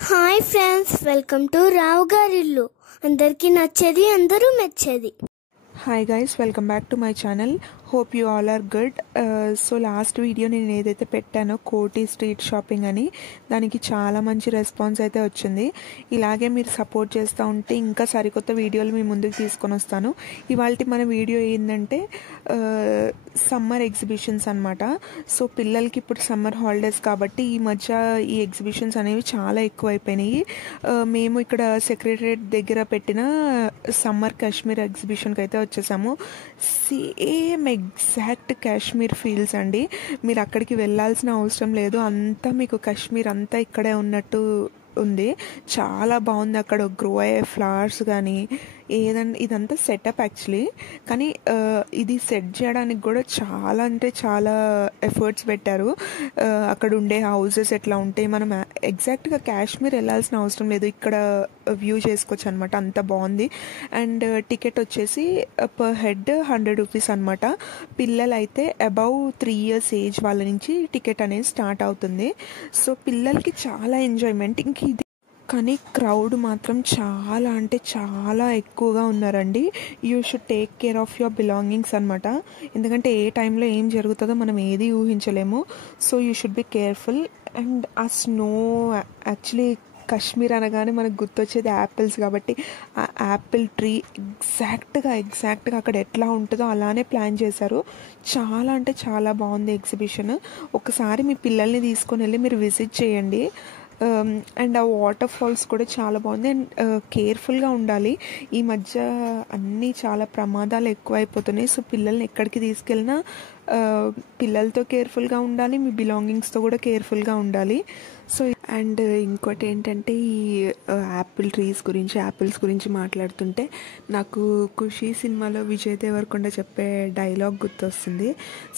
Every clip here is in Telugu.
Hi friends, welcome to Rao గారిల్లు. అందరికీ నచ్చేది, అందరూ మెచ్చేది. Hi guys, welcome back to my channel. Hope you all are good. So last video నేను ఏదైతే పెట్టానో కోటి స్ట్రీట్ షాపింగ్ అని, దానికి చాలా మంచి రెస్పాన్స్ అయితే వచ్చింది. ఇలాగే మీరు సపోర్ట్ చేస్తూ ఉంటే ఇంకా సరికొత్త వీడియోలు మీ ముందుకు తీసుకొని వస్తాను. ఇవాళ మన వీడియో ఏంటంటే సమ్మర్ ఎగ్జిబిషన్స్ అనమాట. సో పిల్లలకి ఇప్పుడు సమ్మర్ హాలిడేస్ కాబట్టి ఈ మధ్య ఈ ఎగ్జిబిషన్స్ అనేవి చాలా ఎక్కువైపోయినాయి. మేము ఇక్కడ సెక్రటరియట్ దగ్గర పెట్టిన సమ్మర్ కాశ్మీర్ ఎగ్జిబిషన్కి అయితే వచ్చేసాము. సేమ్ ఎగ్జాక్ట్ కాశ్మీర్ ఫీల్స్ అండి. మీరు అక్కడికి వెళ్ళాల్సిన అవసరం లేదు, అంతా మీకు కాశ్మీర్ అంతా ఇక్కడే ఉన్నట్టు ఉంది. చాలా బాగుంది. అక్కడ గ్రో అయ్యే ఫ్లవర్స్ కానీ ఏదన్నా ఇదంతా సెటప్ యాక్చువల్లీ. కానీ ఇది సెట్ చేయడానికి కూడా చాలా అంటే చాలా ఎఫర్ట్స్ పెట్టారు. అక్కడ ఉండే హౌసెస్ ఎట్లా ఉంటాయి, మనం ఎగ్జాక్ట్గా కాశ్మీర్ వెళ్ళాల్సిన అవసరం లేదు, ఇక్కడ వ్యూ చేసుకోవచ్చు అనమాట. అంత బాగుంది. అండ్ టికెట్ వచ్చేసి పర్ హెడ్ 100 రూపీస్ అనమాట. పిల్లలు అయితే అబౌవ్ 3 years ఏజ్ వాళ్ళ నుంచి టికెట్ అనేది స్టార్ట్ అవుతుంది. సో పిల్లలకి చాలా ఎంజాయ్మెంట్. ఇంక ఇది కానీ క్రౌడ్ మాత్రం చాలా అంటే చాలా ఎక్కువగా ఉన్నారండి. You should take care of your belongings అనమాట. ఎందుకంటే ఏ టైంలో ఏం జరుగుతుందో మనం ఏది ఊహించలేము. So you should be careful. And ఆ స్నో యాక్చువల్లీ కాశ్మీర్ అనగానే మనకు గుర్తొచ్చేది యాపిల్స్ కాబట్టి ఆ యాపిల్ ట్రీ ఎగ్జాక్ట్గా అక్కడ ఎట్లా ఉంటుందో అలానే ప్లాన్ చేశారు. చాలా అంటే చాలా బాగుంది ఎగ్జిబిషన్. ఒకసారి మీ పిల్లల్ని తీసుకొని వెళ్ళి మీరు విజిట్ చేయండి. అండ్ ఆ వాటర్ ఫాల్స్ కూడా చాలా బాగుంది. అండ్ కేర్ఫుల్గా ఉండాలి. ఈ మధ్య అన్నీ చాలా ప్రమాదాలు ఎక్కువైపోతున్నాయి. సో పిల్లల్ని ఎక్కడికి తీసుకెళ్ళినా పిల్లలతో కేర్ఫుల్గా ఉండాలి, మీ బిలాంగింగ్స్తో కూడా కేర్ఫుల్గా ఉండాలి. సో అండ్ ఇంకోటి ఏంటంటే ఈ యాపిల్స్ గురించి మాట్లాడుతుంటే నాకు ఖుషి సినిమాలో విజయ్ దేవరకొండ చెప్పే డైలాగ్ గుర్తొస్తుంది.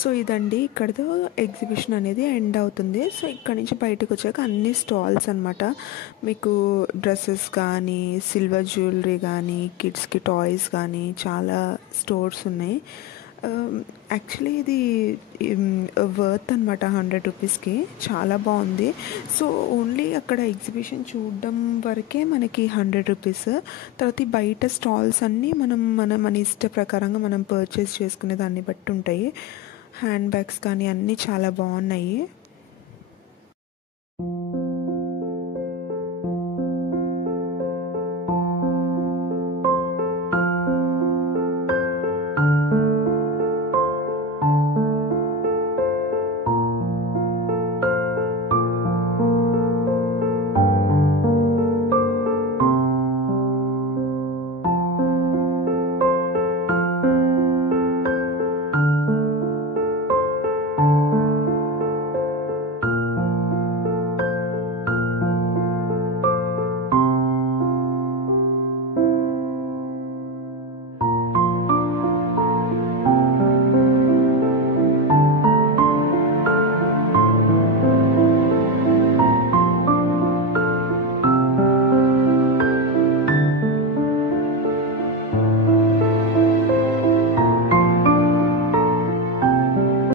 సో ఇదండి, ఇక్కడతో ఎగ్జిబిషన్ అనేది ఎండ్ అవుతుంది. సో ఇక్కడ నుంచి బయటకు వచ్చాక అన్ని స్టాల్స్ అనమాట. మీకు డ్రెస్సెస్ కానీ, సిల్వర్ జ్యువెలరీ కానీ, కిడ్స్కి టాయ్స్ కానీ చాలా స్టోర్స్ ఉన్నాయి. యాక్చువల్లీ ఇది వర్త్ అనమాట 100 రూపీస్కి. చాలా బాగుంది. సో ఓన్లీ అక్కడ ఎగ్జిబిషన్ చూడడం వరకే మనకి 100 రూపీస్. తర్వాత ఈ బయట స్టాల్స్ అన్నీ మన ఇష్ట ప్రకారంగా మనం పర్చేస్ చేసుకునే దాన్ని బట్టి ఉంటాయి. హ్యాండ్ బ్యాగ్స్ కానీ అన్నీ చాలా బాగున్నాయి.